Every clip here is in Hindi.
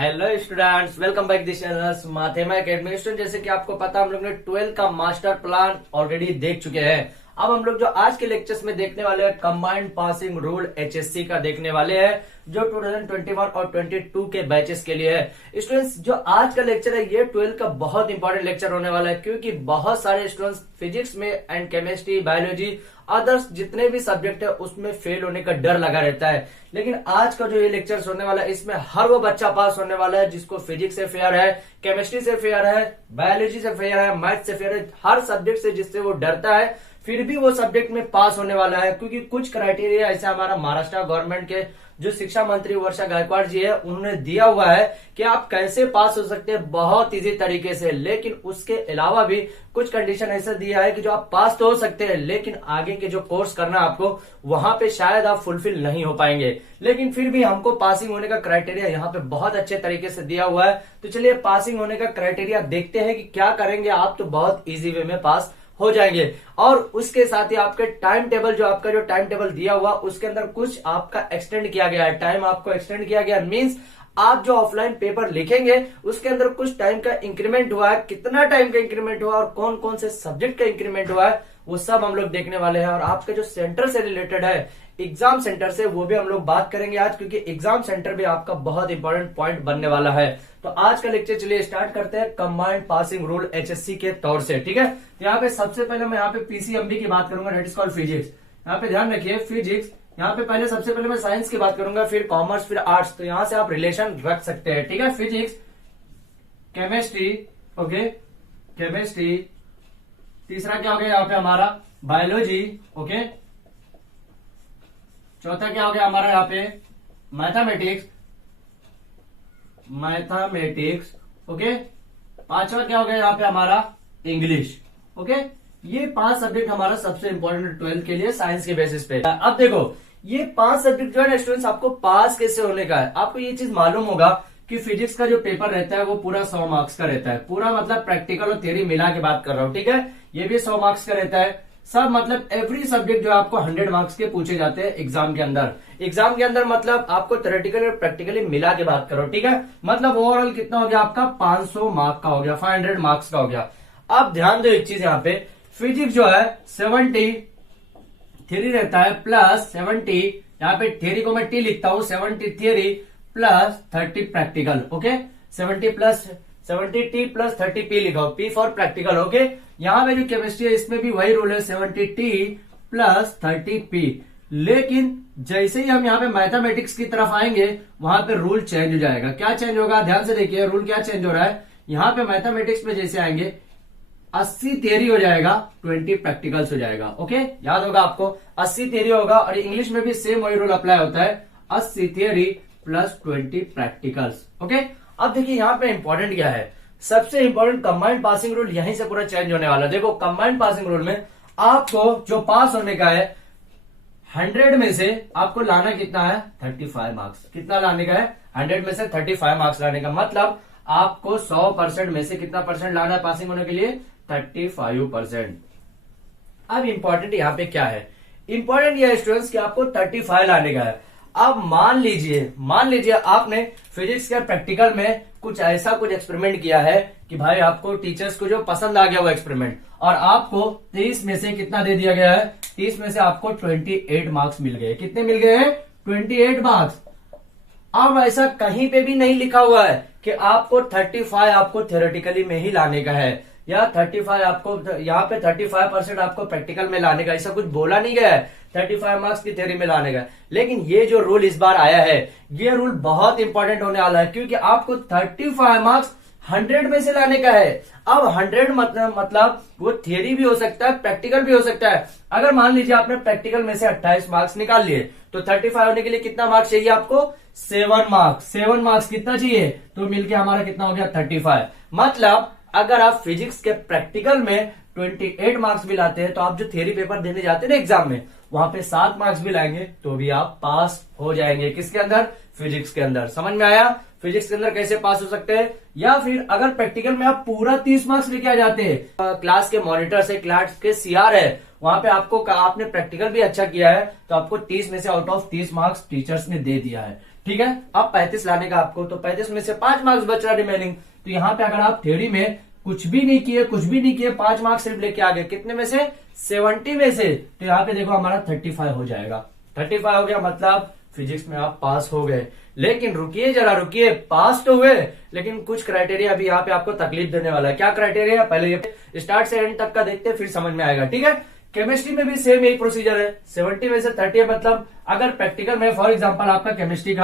Hello students, welcome back this channel Mathema academy. Student, जैसे कि आपको पता हम लोग ने 12 का मास्टर प्लान ऑलरेडी देख चुके हैं। अब हम लोग जो आज के लेक्चर्स में देखने वाले हैं कंबाइंड पासिंग रूल एचएससी का देखने वाले हैं, जो 2021 और 22 के बैचेस के लिए है। स्टूडेंट्स, जो आज का लेक्चर है ये 12 का बहुत इंपॉर्टेंट लेक्चर होने वाला है, क्योंकि बहुत सारे स्टूडेंट्स फिजिक्स में एंड केमिस्ट्री, बायोलॉजी, अदर्स जितने भी सब्जेक्ट है उसमें फेल होने का डर लगा रहता है। लेकिन आज का जो ये लेक्चर होने वाला है इसमें हर वो बच्चा पास होने वाला है जिसको फिजिक्स से फेयर है, केमिस्ट्री से फेयर है, बायोलॉजी से फेयर है, मैथ से फेयर है, हर सब्जेक्ट से जिससे वो डरता है फिर भी वो सब्जेक्ट में पास होने वाला है। क्योंकि कुछ क्राइटेरिया ऐसे हमारा महाराष्ट्र गवर्नमेंट के जो शिक्षा मंत्री वर्षा गायकवाड़ जी है उन्होंने दिया हुआ है कि आप कैसे पास हो सकते हैं बहुत इजी तरीके से। लेकिन उसके अलावा भी कुछ कंडीशन ऐसा दिया है कि जो आप पास तो हो सकते हैं लेकिन आगे के जो कोर्स करना है आपको वहां पे शायद आप फुलफिल नहीं हो पाएंगे। लेकिन फिर भी हमको पासिंग होने का क्राइटेरिया यहाँ पे बहुत अच्छे तरीके से दिया हुआ है। तो चलिए पासिंग होने का क्राइटेरिया देखते हैं कि क्या करेंगे आप तो बहुत इजी वे में पास हो जाएंगे। और उसके साथ ही आपके टाइम टेबल, जो आपका जो टाइम टेबल दिया हुआ उसके अंदर कुछ आपका एक्सटेंड किया गया है, टाइम आपको एक्सटेंड किया गया। मींस आप जो ऑफलाइन पेपर लिखेंगे उसके अंदर कुछ टाइम का इंक्रीमेंट हुआ है, कितना टाइम का इंक्रीमेंट हुआ और कौन कौन से सब्जेक्ट का इंक्रीमेंट हुआ है वो सब हम लोग देखने वाले हैं। और आपके जो सेंटर से रिलेटेड है, एग्जाम सेंटर से, वो भी हम लोग बात करेंगे आज, क्योंकि एग्जाम सेंटर भी आपका बहुत इंपॉर्टेंट पॉइंट बनने वाला है। तो आज का लेक्चर चलिए स्टार्ट करते हैं कंबाइंड पासिंग रूल एचएससी के तौर से। ठीक है, तो यहाँ पे सबसे पहले मैं यहाँ पे पीसीएमबी की बात करूंगा, दैट इज कॉल्ड फिजिक्स। यहाँ पे ध्यान रखिए फिजिक्स, यहाँ पे पहले सबसे पहले मैं साइंस की बात करूंगा, फिर कॉमर्स, फिर आर्ट्स। तो यहाँ से आप रिलेशन रख सकते हैं। ठीक है, फिजिक्स, केमिस्ट्री, ओके, केमिस्ट्री, तीसरा क्या हो गया यहाँ पे हमारा बायोलॉजी, ओके, चौथा क्या हो गया हमारा यहाँ पे मैथमेटिक्स, मैथमेटिक्स, ओके, पांचवा क्या हो गया यहाँ पे हमारा इंग्लिश, ओके। ये 5 सब्जेक्ट हमारा सबसे इंपॉर्टेंट 12 के लिए साइंस के बेसिस पे। अब देखो ये 5 सब्जेक्ट जो है स्टूडेंट्स आपको पास कैसे होने का है। आपको ये चीज मालूम होगा कि फिजिक्स का जो पेपर रहता है वो पूरा 100 मार्क्स का रहता है, पूरा मतलब प्रैक्टिकल और थ्योरी मिला के बात कर रहा हूँ। ठीक है, ये भी 100 मार्क्स का रहता है सब, मतलब एवरी सब्जेक्ट जो आपको 100 मार्क्स के पूछे जाते हैं एग्जाम के अंदर। एग्जाम के अंदर मतलब आपको थ्योरेटिकली और प्रैक्टिकली मिला के बात करो। ठीक है, मतलब ओवरऑल कितना हो गया आपका 500 मार्क्स का हो गया, 500 मार्क्स का हो गया। अब ध्यान दो एक चीज, यहाँ पे फिजिक्स जो है 70 थ्योरी रहता है प्लस 70, यहाँ पे थ्योरी को मैं टी लिखता हूँ, 70 theory plus 30 practical, okay. 70 plus 70 T plus 30 P लिखा हो, पी फॉर प्रैक्टिकल, ओके। यहाँ पे जो केमिस्ट्री है इसमें भी वही रूल है, 70 टी प्लस 30 पी। लेकिन जैसे ही हम यहाँ पे मैथमेटिक्स की तरफ आएंगे वहां पे रूल चेंज हो जाएगा। क्या चेंज होगा, ध्यान से देखिए रूल क्या चेंज हो रहा है। यहाँ पे मैथमेटिक्स में जैसे आएंगे 80 थियरी हो जाएगा, 20 प्रैक्टिकल्स हो जाएगा, ओके। याद होगा आपको 80 थियरी होगा। और इंग्लिश में भी सेम वही रूल अप्लाई होता है, 80 थियरी प्लस 20 प्रैक्टिकल्स, ओके। अब देखिए यहाँ पे इंपॉर्टेंट क्या है, सबसे इंपॉर्टेंट कंबाइंड पासिंग रूल यहीं से पूरा चेंज होने वाला है। देखो कंबाइंड पासिंग रूल में आपको जो पास होने का है 100 में से आपको लाना कितना है 35 मार्क्स। कितना लाने का है 100 में से 35 मार्क्स लाने का, मतलब आपको 100% में से कितना परसेंट लाना है पासिंग होने के लिए 35%। अब इंपॉर्टेंट यहाँ पे क्या है, इंपॉर्टेंट यह है स्टूडेंट्स कि आपको 35 लाने का है। अब मान लीजिए आपने फिजिक्स के प्रैक्टिकल में कुछ ऐसा कुछ एक्सपेरिमेंट किया है कि भाई आपको टीचर्स को जो पसंद आ गया वो एक्सपेरिमेंट, और आपको 30 में से कितना दे दिया गया है, 30 में से आपको 28 मार्क्स मिल गए। कितने मिल गए हैं 28 मार्क्स। अब ऐसा कहीं पे भी नहीं लिखा हुआ है कि आपको 35 आपको थ्योरेटिकली में ही लाने का है, या 35 आपको यहाँ पे 35% आपको प्रैक्टिकल में लाने का, ऐसा कुछ बोला नहीं गया है 35 मार्क्स की थ्योरी में लाने का। लेकिन ये जो रूल इस बार आया है ये रूल बहुत इंपॉर्टेंट होने वाला है, क्योंकि आपको 35 मार्क्स 100 में से लाने का है। अब 100 मतलब वो थियरी भी हो सकता है, प्रैक्टिकल भी हो सकता है। अगर मान लीजिए आपने प्रैक्टिकल में से 28 मार्क्स निकाल लिए तो 35 होने के लिए कितना मार्क्स चाहिए आपको 7 मार्क्स। 7 मार्क्स कितना चाहिए, तो मिलके हमारा कितना हो गया 35। मतलब अगर आप फिजिक्स के प्रैक्टिकल में 28 मार्क्स भी लाते हैं तो आप जो थियरी पेपर देने जाते हैं ना एग्जाम में वहां पे 7 मार्क्स भी लाएंगे तो भी आप पास हो जाएंगे। किसके अंदर, फिजिक्स के अंदर। समझ में आया फिजिक्स के अंदर कैसे पास हो सकते हैं। या फिर अगर प्रैक्टिकल में आप पूरा 30 मार्क्स लेके आ जाते हैं, क्लास के मॉनिटर से, क्लास के सीआर है वहां पे आपको आपने प्रैक्टिकल भी अच्छा किया है तो आपको 30 में से आउट ऑफ 30 मार्क्स टीचर्स ने दे दिया है। ठीक है। अब 35 लाने का आपको, तो 35 में से 5 मार्क्स बच रहा रिमेनिंग। तो यहाँ पे अगर आप थ्योरी में कुछ भी नहीं किए 5 मार्क्स सिर्फ लेके आ गए, कितने में से 70 में से, तो यहाँ पे देखो हमारा 35 हो जाएगा। 35 हो गया, मतलब फिजिक्स में आप पास हो गए। लेकिन रुकिए जरा, रुकिए, पास तो हुए, लेकिन कुछ क्राइटेरिया अभी यहाँ पे आपको तकलीफ देने वाला है। क्या क्राइटेरिया, पहले ये स्टार्ट से एंड तक का देखते फिर समझ में आएगा, ठीक है। केमिस्ट्री में भी सेम यही प्रोसीजर है, 70 में से 30, मतलब अगर प्रैक्टिकल में फॉर एग्जांपल आपका केमिस्ट्री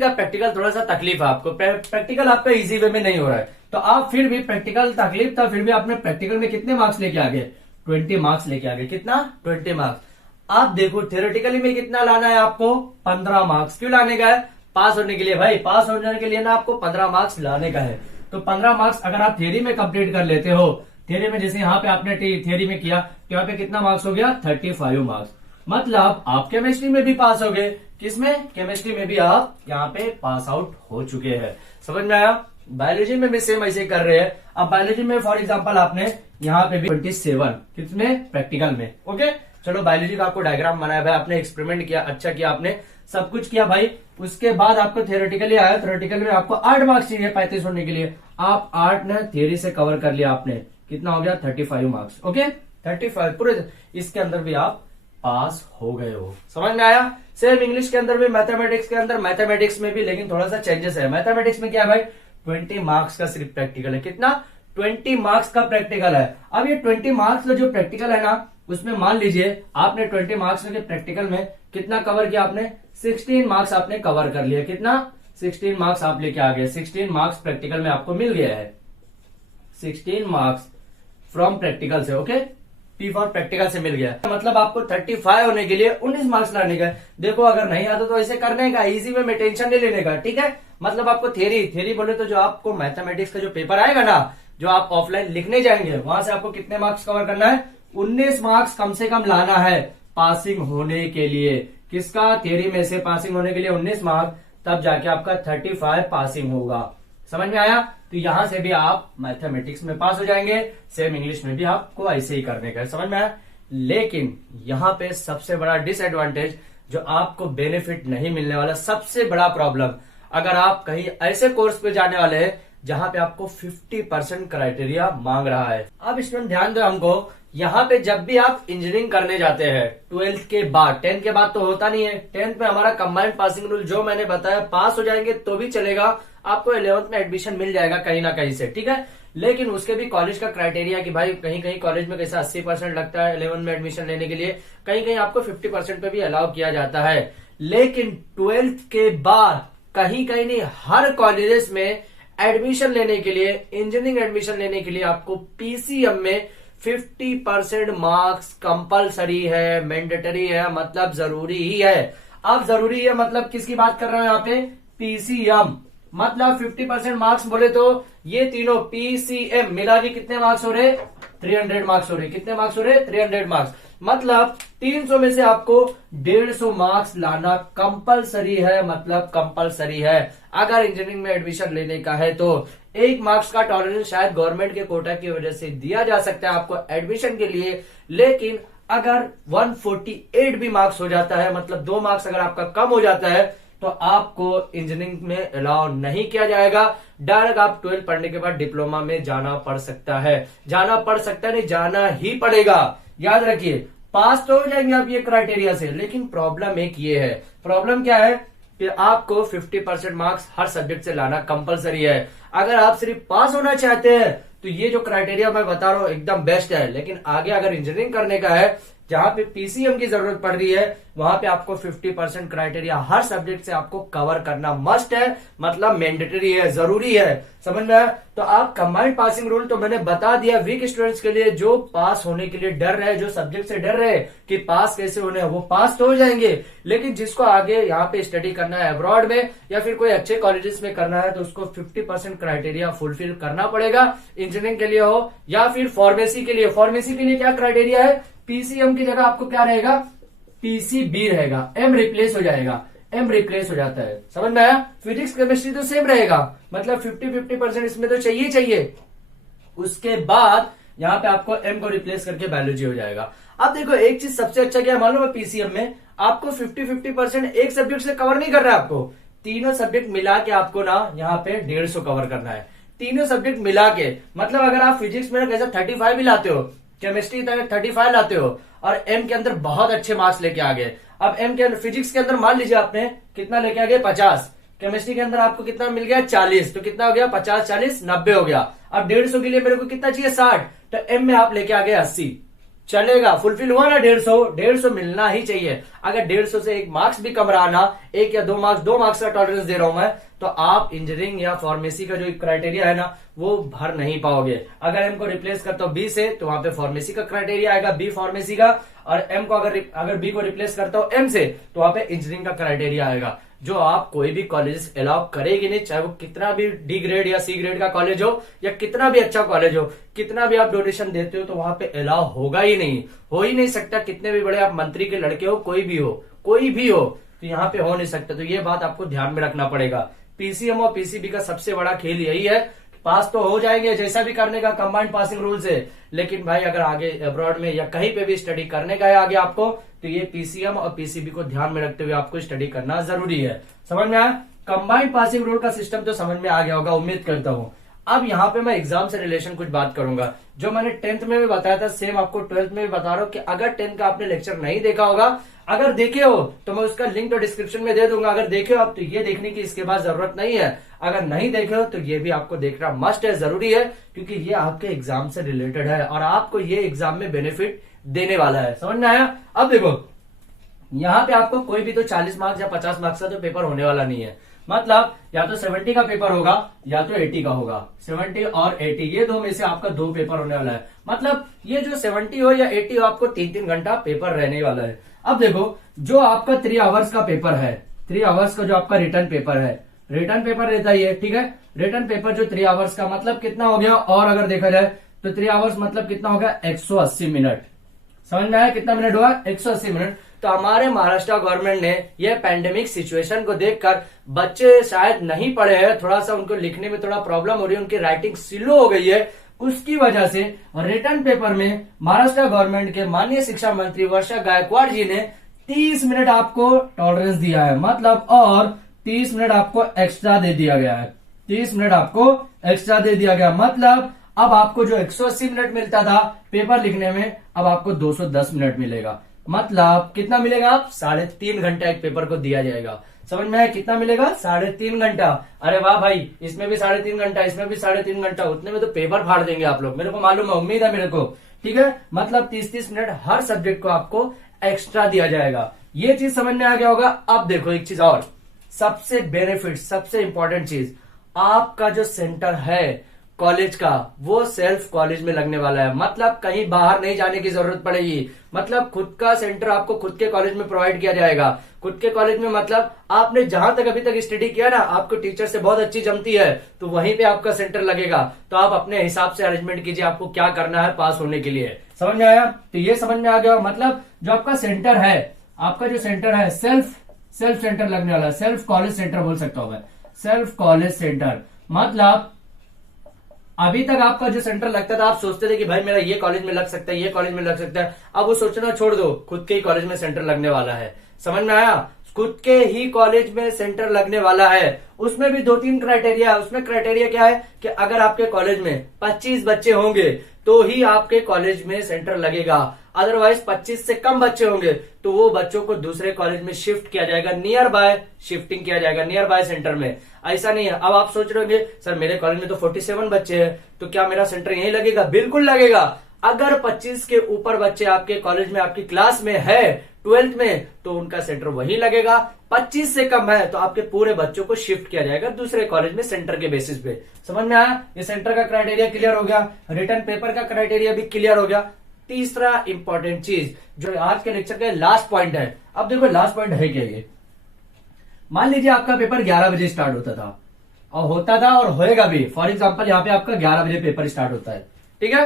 का प्रैक्टिकल थोड़ा सा तकलीफ है आपको, प्रैक्टिकल आपका इजी वे में नहीं हो रहा है, तो आप फिर भी प्रैक्टिकल तकलीफ था, फिर भी आपने प्रैक्टिकल में कितने मार्क्स लेके आ गए, 20 मार्क्स लेके आ गए। कितना, 20 मार्क्स। आप देखो थ्योरेटिकली में कितना लाना है आपको, 15 मार्क्स। क्यों लाने का है, पास होने के लिए भाई, पास होने के लिए ना आपको 15 मार्क्स लाने का है। तो 15 मार्क्स अगर आप थ्योरी में कंप्लीट कर लेते हो, थ्योरी में जैसे यहाँ पे आपने थ्योरी में किया, तो यहाँ पे कितना मार्क्स हो गया, 35 मार्क्स, मतलब आप केमिस्ट्री में भी पास हो गए। किसमें, केमिस्ट्री में भी आप यहाँ पे पास आउट हो चुके हैं। समझ में आया। बायोलॉजी में भी सेम ऐसे कर रहे हैं। अब बायोलॉजी में फॉर एग्जांपल आपने यहाँ पे भी 27, कितने, प्रैक्टिकल में। ओके, चलो बायोलॉजी का आपको डायग्राम बनाया भाई, आपने एक्सपेरिमेंट किया, अच्छा किया आपने, सब कुछ किया भाई। उसके बाद आपको थियोरेटिकली आया, थियोरेटिकल में आपको 8 मार्क्स चाहिए 35 होने के लिए, आप 8 ने थियोरी से कवर कर लिया आपने, कितना हो गया, 35 मार्क्स। ओके, 35 पूरे, इसके अंदर भी आप पास हो गए हो। समझ में आया। सेम इंग्लिश के अंदर भी, मैथमेटिक्स के अंदर, मैथमेटिक्स में भी, लेकिन थोड़ा सा चेंजेस है। मैथमेटिक्स में क्या है भाई, 20 मार्क्स का सिर्फ प्रैक्टिकल है। कितना, 20 मार्क्स का प्रैक्टिकल है। अब ये 20 मार्क्स का जो प्रैक्टिकल है ना, उसमें मान लीजिए आपने 20 मार्क्स के प्रैक्टिकल में कितना कवर किया आपने, 16 मार्क्स आपने कवर कर लिया। कितना, 16 मार्क्स आप लेके आ गए। 16 मार्क्स प्रैक्टिकल में आपको मिल गया है, 16 मार्क्स फ्रॉम प्रैक्टिकल से। ओके, पी फॉर प्रैक्टिकल से मिल गया, मतलब आपको 35 होने के लिए 19 मार्क्स लाने का। देखो अगर नहीं आता तो ऐसे करने का, इजी वे में टेंशन नहीं लेने का, ठीक है। मतलब आपको थ्योरी बोले तो जो आपको मैथमेटिक्स का जो पेपर आएगा ना, जो आप ऑफलाइन लिखने जाएंगे, वहां से आपको कितने मार्क्स कवर करना है, 19 मार्क्स कम से कम लाना है पासिंग होने के लिए। किसका, थ्योरी में से पासिंग होने के लिए 19 मार्क्स, तब जाके आपका 35 पासिंग होगा। समझ में आया। तो यहां से भी आप मैथमेटिक्स में पास हो जाएंगे, सेम इंग्लिश में भी आपको ऐसे ही करने का है। समझ में आया। लेकिन यहाँ पे सबसे बड़ा डिसएडवांटेज, जो आपको बेनिफिट नहीं मिलने वाला, सबसे बड़ा प्रॉब्लम, अगर आप कहीं ऐसे कोर्स पे जाने वाले हैं जहां पे आपको 50% क्राइटेरिया मांग रहा है। अब इसमें ध्यान दो हमको, यहाँ पे जब भी आप इंजीनियरिंग करने जाते हैं 12th के बाद, 10th के बाद तो होता नहीं है, 10th में हमारा कंबाइंड पासिंग रूल जो मैंने बताया, पास हो जाएंगे तो भी चलेगा, आपको 11th में एडमिशन मिल जाएगा कहीं ना कहीं से, ठीक है। लेकिन उसके भी कॉलेज का क्राइटेरिया कि भाई कहीं कहीं कॉलेज में कैसा 80% लगता है 11th में एडमिशन लेने के लिए, कहीं कहीं आपको 50% पे भी अलाउ किया जाता है। लेकिन 12th के बाद कहीं कहीं नहीं, हर कॉलेजेस में एडमिशन लेने के लिए, इंजीनियरिंग एडमिशन लेने के लिए आपको पीसीएम में 50% मार्क्स कंपलसरी है, मैंडेटरी है, मतलब जरूरी ही है। अब जरूरी है मतलब किसकी बात कर रहे हो यहाँ पे, पीसीएम, मतलब 50% मार्क्स बोले तो ये तीनों पीसीएम मिला के कितने मार्क्स हो रहे, 300 मार्क्स हो रहे। कितने मार्क्स हो रहे, 300 मार्क्स, मतलब 300 में से आपको 150 मार्क्स लाना कंपलसरी है, मतलब कंपलसरी है अगर इंजीनियरिंग में एडमिशन लेने का है। तो 1 मार्क्स का टॉलरेंस शायद गवर्नमेंट के कोटा की वजह से दिया जा सकता है आपको एडमिशन के लिए, लेकिन अगर 148 भी मार्क्स हो जाता है, मतलब 2 मार्क्स अगर आपका कम हो जाता है, तो आपको इंजीनियरिंग में अलाउ नहीं किया जाएगा। डायरेक्ट आप 12 पढ़ने के बाद डिप्लोमा में जाना पड़ सकता है, जाना पड़ सकता है नहीं, जाना ही पड़ेगा। याद रखिए, पास तो हो जाएंगे आप ये क्राइटेरिया से, लेकिन प्रॉब्लम एक ये है। प्रॉब्लम क्या है कि आपको 50% मार्क्स हर सब्जेक्ट से लाना कंपलसरी है। अगर आप सिर्फ पास होना चाहते हैं तो ये जो क्राइटेरिया मैं बता रहा हूं एकदम बेस्ट है, लेकिन आगे अगर इंजीनियरिंग करने का है जहां पे पीसीएम की जरूरत पड़ रही है, वहां पे आपको 50% क्राइटेरिया हर सब्जेक्ट से आपको कवर करना मस्ट है, मतलब मैंडेटरी है, जरूरी है। समझ में आया। तो आप कंबाइंड पासिंग रूल तो मैंने बता दिया वीक स्टूडेंट्स के लिए, जो पास होने के लिए डर रहे, जो सब्जेक्ट से डर रहे कि पास कैसे होने, वो पास तो हो जाएंगे। लेकिन जिसको आगे यहाँ पे स्टडी करना है अब्रॉड में या फिर कोई अच्छे कॉलेजेस में करना है, तो उसको 50% क्राइटेरिया फुलफिल करना पड़ेगा, इंजीनियरिंग के लिए हो या फिर फार्मेसी के लिए। फार्मेसी के लिए क्या क्राइटेरिया है, पीसीएम की जगह आपको क्या रहेगा, पीसीबी रहेगा, एम रिप्लेस हो जाएगा, एम रिप्लेस हो जाता है। समझ में आया। फिजिक्स केमिस्ट्री तो सेम रहेगा, मतलब 50-50% इसमें तो चाहिए। उसके बाद यहाँ पे आपको m को रिप्लेस करके बायोलॉजी हो जाएगा। अब देखो एक चीज सबसे अच्छा क्या मालूम है, पीसीएम में आपको 50-50% एक सब्जेक्ट से कवर नहीं कर रहा है, आपको तीनों सब्जेक्ट मिला के आपको ना यहाँ पे 150 कवर करना है, तीनों सब्जेक्ट मिला के। मतलब अगर आप फिजिक्स में कैसे 35 भी लाते हो, केमिस्ट्री 35 लाते हो और एम के अंदर बहुत अच्छे मार्क्स लेके आ गए। अब एम के फिजिक्स के अंदर मान लीजिए आपने कितना लेके आ गए 50, केमिस्ट्री के अंदर आपको कितना मिल गया 40, तो कितना हो गया 50 40 90 हो गया। अब 150 के लिए मेरे को कितना चाहिए 60, तो एम में आप लेके आ गए 80, चलेगा, फुलफिल हुआ ना 150 मिलना ही चाहिए। अगर 150 से एक मार्क्स भी कम रहा ना, एक या दो मार्क्स का टॉलरेंस दे रहा हूं मैं, तो आप इंजीनियरिंग या फार्मेसी का जो क्राइटेरिया है ना वो भर नहीं पाओगे। अगर एम को रिप्लेस करता हूं बी से तो वहां पे फार्मेसी का क्राइटेरिया आएगा, बी फार्मेसी का, और एम को अगर बी को रिप्लेस करता हूं एम से तो वहां पे इंजीनियरिंग का क्राइटेरिया आएगा, जो आप कोई भी कॉलेज अलाउ करेगी नहीं, चाहे वो कितना भी डी ग्रेड या सी ग्रेड का कॉलेज हो या कितना भी अच्छा कॉलेज हो, कितना भी आप डोनेशन देते हो तो वहां पे अलाउ होगा ही नहीं, हो ही नहीं सकता। कितने भी बड़े आप मंत्री के लड़के हो, कोई भी हो, तो यहाँ पे हो नहीं सकता। तो ये बात आपको ध्यान में रखना पड़ेगा। पीसीएम और पीसीबी का सबसे बड़ा खेल यही है, पास तो हो जाएंगे जैसा भी करने का, कंबाइंड पासिंग रूल से, लेकिन भाई अगर आगे अब्रॉड में या कहीं पे भी स्टडी करने का है आगे आपको, तो ये पीसीएम और पीसीबी को ध्यान में रखते हुए आपको स्टडी करना जरूरी है। समझ में आया? कंबाइंड पासिंग रूल का सिस्टम तो समझ में आ गया होगा, उम्मीद करता हूं। अब यहाँ पे मैं एग्जाम से रिलेशन कुछ बात करूंगा, जो मैंने 10th में भी बताया था सेम आपको 12th में भी बता रहा हूँ कि अगर 10th का आपने लेक्चर नहीं देखा होगा, अगर देखे हो तो मैं उसका लिंक तो डिस्क्रिप्शन में दे दूंगा। अगर देखे हो आप तो ये देखने की इसके बाद जरूरत नहीं है, अगर नहीं देखे हो तो ये भी आपको देखना मस्ट है, जरूरी है, क्योंकि ये आपके एग्जाम से रिलेटेड है और आपको ये एग्जाम में बेनिफिट देने वाला है। समझ में आया? अब देखो यहाँ पे आपको कोई भी तो 40 मार्क्स या 50 मार्क्स का तो पेपर होने वाला नहीं है, मतलब या तो 70 का पेपर होगा या तो 80 का होगा। 70 और 80 ये दो में से आपका 2 पेपर होने वाला है, मतलब ये जो 70 हो या 80 हो आपको 3-3 घंटा पेपर रहने वाला है। अब देखो जो आपका 3 आवर्स का पेपर है, 3 आवर्स का जो आपका रिटर्न पेपर है, रिटर्न पेपर रहता है ये, ठीक है। रिटर्न पेपर जो 3 आवर्स का मतलब कितना हो गया, और अगर देखा जाए तो 3 आवर्स मतलब कितना होगा 180 मिनट। समझ में आया कितना मिनट हुआ 180 मिनट। तो हमारे महाराष्ट्र गवर्नमेंट ने यह पैंडेमिक सिचुएशन को देखकर, बच्चे शायद नहीं पढ़े हैं, थोड़ा सा उनको लिखने में थोड़ा प्रॉब्लम हो रही है, उनकी राइटिंग स्लो हो गई है, उसकी वजह से रिटर्न पेपर में महाराष्ट्र गवर्नमेंट के माननीय शिक्षा मंत्री वर्षा गायकवाड़ जी ने 30 मिनट आपको टॉलरेंस दिया है, मतलब और 30 मिनट आपको एक्स्ट्रा दे दिया गया है। 30 मिनट आपको एक्स्ट्रा दे दिया गया, मतलब अब आपको जो 180 मिनट मिलता था पेपर लिखने में, अब आपको 210 मिनट मिलेगा। मतलब कितना मिलेगा, आप 3.5 घंटा एक पेपर को दिया जाएगा। समझ में आया कितना मिलेगा 3.5 घंटा। अरे वाह भाई, इसमें भी 3.5 घंटा, इसमें भी 3.5 घंटा, उतने में तो पेपर फाड़ देंगे आप लोग, मेरे को मालूम है, उम्मीद है मेरे को, ठीक है। मतलब 30-30 मिनट हर सब्जेक्ट को आपको एक्स्ट्रा दिया जाएगा। ये चीज समझ में आ गया होगा। अब देखो एक चीज और, सबसे बेनिफिट, सबसे इंपॉर्टेंट चीज, आपका जो सेंटर है कॉलेज का वो सेल्फ कॉलेज में लगने वाला है, मतलब कहीं बाहर नहीं जाने की जरूरत पड़ेगी। मतलब खुद का सेंटर आपको खुद के कॉलेज में प्रोवाइड किया जाएगा। खुद के कॉलेज में मतलब आपने जहां तक अभी तक स्टडी किया ना, आपको टीचर से बहुत अच्छी जमती है, तो वहीं पे आपका सेंटर लगेगा। तो आप अपने हिसाब से अरेंजमेंट कीजिए आपको क्या करना है पास होने के लिए। समझ में आया? तो ये समझ में आ गया, मतलब जो आपका सेंटर है, आपका जो सेंटर है सेल्फ सेंटर लगने वाला है, सेल्फ कॉलेज सेंटर बोल सकता हूं मैं, सेल्फ कॉलेज सेंटर। मतलब अभी तक आपका जो सेंटर लगता था, आप सोचते थे कि भाई मेरा ये कॉलेज में लग सकता है, ये कॉलेज में लग सकता है, अब वो सोचना छोड़ दो, खुद के ही कॉलेज में सेंटर लगने वाला है। समझ में आया? खुद के ही कॉलेज में सेंटर लगने वाला है। उसमें भी 2-3 क्राइटेरिया है। उसमें क्राइटेरिया क्या है कि अगर आपके कॉलेज में 25 बच्चे होंगे तो ही आपके कॉलेज में सेंटर लगेगा, अदरवाइज 25 से कम बच्चे होंगे तो वो बच्चों को दूसरे कॉलेज में शिफ्ट किया जाएगा, नियर बाय शिफ्टिंग किया जाएगा, नियर बाय सेंटर में। ऐसा नहीं है। अब आप सोच रहे होंगे सर मेरे कॉलेज में तो 47 बच्चे हैं, तो क्या मेरा सेंटर यहीं लगेगा? बिल्कुल लगेगा। अगर 25 के ऊपर बच्चे आपके कॉलेज में, आपकी क्लास में है 12th में, तो उनका सेंटर वहीं लगेगा। 25 से कम है तो आपके पूरे बच्चों को शिफ्ट किया जाएगा दूसरे कॉलेज में सेंटर के बेसिस पे। समझ में आया? ये सेंटर का क्राइटेरिया क्लियर हो गया, रिटर्न पेपर का क्राइटेरिया भी क्लियर हो गया। तीसरा इंपॉर्टेंट चीज जो आज के लेक्चर का लास्ट पॉइंट है, अब देखो लास्ट पॉइंट है क्या ये। मान लीजिए आपका पेपर 11 बजे स्टार्ट होता था और होएगा भी, फॉर एग्जाम्पल यहाँ पे आपका 11 बजे पेपर स्टार्ट होता है, ठीक है।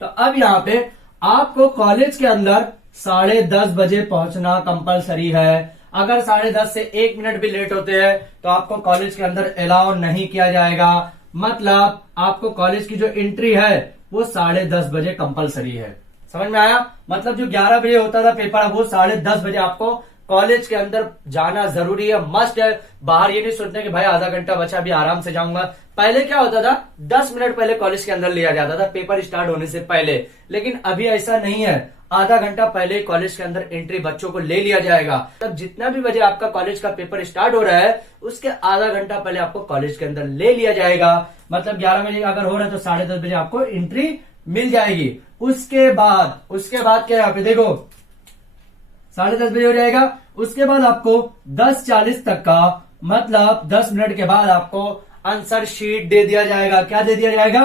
तो अब यहाँ पे आपको कॉलेज के अंदर 10:30 बजे पहुंचना कंपलसरी है। अगर 10:30 से 1 मिनट भी लेट होते हैं तो आपको कॉलेज के अंदर अलाउ नहीं किया जाएगा। मतलब आपको कॉलेज की जो एंट्री है वो 10:30 बजे कंपलसरी है। समझ में आया? मतलब जो 11 बजे होता था पेपर, अब वो 10:30 बजे आपको कॉलेज के अंदर जाना जरूरी है, मस्ट है। बाहर ये नहीं सोचते कि भाई आधा घंटा बचा, अभी आराम से जाऊंगा। पहले क्या होता था, 10 मिनट पहले कॉलेज के अंदर लिया जाता था पेपर स्टार्ट होने से पहले, लेकिन अभी ऐसा नहीं है। आधा घंटा पहले कॉलेज के अंदर एंट्री बच्चों को ले लिया जाएगा। तब जितना भी बजे आपका कॉलेज का पेपर स्टार्ट हो रहा है, उसके आधा घंटा पहले आपको कॉलेज के अंदर ले लिया जाएगा। मतलब 11 बजे अगर हो रहा है तो 10:30 बजे आपको एंट्री मिल जाएगी। उसके बाद क्या है, यहाँ पे देखो 10:30 बजे हो जाएगा। उसके बाद आपको 10:40 तक का, मतलब 10 मिनट के बाद आपको आंसर शीट दे दिया जाएगा। क्या दे दिया जाएगा?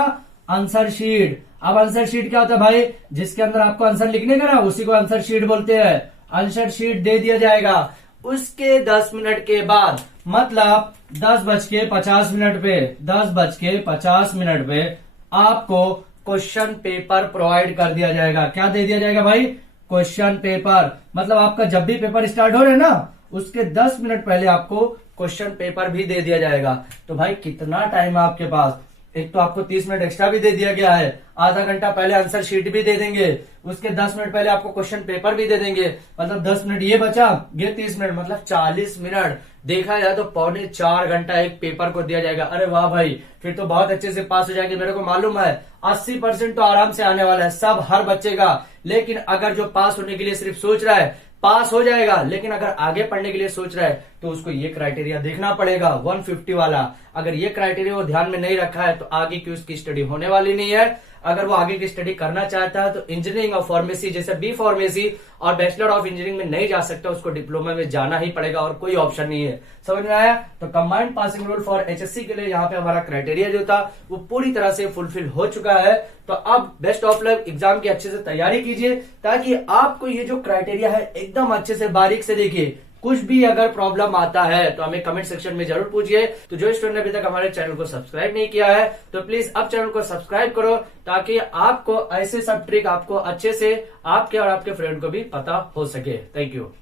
Answer sheet. अब आंसर शीट क्या होता है भाई, जिसके अंदर आपको आंसर लिखने का ना, उसी को आंसर शीट बोलते हैं। आंसर शीट दे दिया जाएगा। उसके 10 मिनट के बाद, मतलब 10:50 पे 10:50 पे आपको क्वेश्चन पेपर प्रोवाइड कर दिया जाएगा। क्या दे दिया जाएगा भाई? Question paper. मतलब आपका जब भी पेपर स्टार्ट हो रहे ना, उसके 10 मिनट पहले आपको क्वेश्चन पेपर भी दे दिया जाएगा। तो भाई कितना टाइम है आपके पास। एक तो आपको 30 मिनट एक्स्ट्रा भी दे दिया गया है, आधा घंटा पहले आंसर शीट भी दे देंगे, उसके 10 मिनट पहले आपको क्वेश्चन पेपर भी दे देंगे। मतलब 10 मिनट ये बचा, ये 30 मिनट, मतलब 40 मिनट। देखा जाए तो 3.25 घंटा एक पेपर को दिया जाएगा। अरे वाह भाई, फिर तो बहुत अच्छे से पास हो जाएंगे। मेरे को मालूम है 80% तो आराम से आने वाला है, सब हर बच्चे का। लेकिन अगर जो पास होने के लिए सिर्फ सोच रहा है, पास हो जाएगा, लेकिन अगर आगे पढ़ने के लिए सोच रहा है तो उसको ये क्राइटेरिया देखना पड़ेगा 150 वाला। अगर ये क्राइटेरिया वो ध्यान में नहीं रखा है तो आगे की उसकी स्टडी होने वाली नहीं है। अगर वो आगे की स्टडी करना चाहता है तो इंजीनियरिंग और फार्मेसी जैसे बी फार्मेसी और बैचलर ऑफ इंजीनियरिंग में नहीं जा सकता, उसको डिप्लोमा में जाना ही पड़ेगा और कोई ऑप्शन नहीं है। समझ में आया? तो combined passing rule for HSC के लिए यहाँ पे हमारा क्राइटेरिया जो था वो पूरी तरह से फुलफिल हो चुका है। तो अब बेस्ट ऑफ लक, एग्जाम की अच्छे से तैयारी कीजिए ताकि आपको ये जो क्राइटेरिया है एकदम अच्छे से बारीक से देखिए। कुछ भी अगर प्रॉब्लम आता है तो हमें कमेंट सेक्शन में जरूर पूछिए। तो जो स्टूडेंट ने अभी तक हमारे चैनल को सब्सक्राइब नहीं किया है तो प्लीज अब चैनल को सब्सक्राइब करो, ताकि आपको ऐसे सब ट्रिक आपको अच्छे से आपके और आपके फ्रेंड को भी पता हो सके। Thank you.